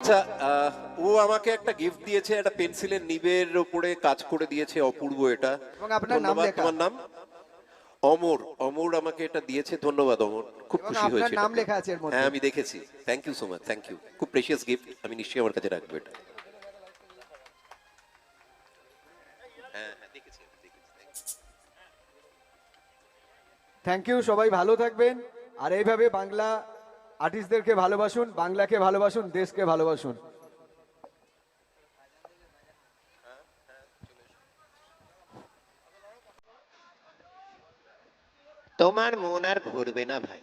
আচ্ছা, ও আমাকে একটা গিফট দিয়েছে, একটা পেন্সিলের নিবের উপরে কাজ করে দিয়েছে, অপূর্ব এটা। এবং আপনার নাম ধন্যবাদ। লেখা। তোমার নাম? অমর। অমর আমাকে এটা দিয়েছে, ধন্যবাদ অমর, খুব এবং খুশি আপনার হয়েছে নাম এটাতে। লেখা আছে এর হ্যাঁ মধ্যে। আমি দেখেছি, thank you so much, thank you, খুব প্রেশিয়াস গিফট, আমি নিশ্চয়ই আমার কাছে রাখবো এটা। হ্যাঁ হ্যাঁ দেখেছি দেখেছি, thank you. থ্যাংক ইউ, সবাই ভালো থাকবেন। আর এইভাবে বাংলা আর্টিস্টদেরকে ভালোবাসুন, বাংলাকে ভালোবাসুন, দেশকে ভালোবাসুন। তোমার মন আর ভরবে না ভাই।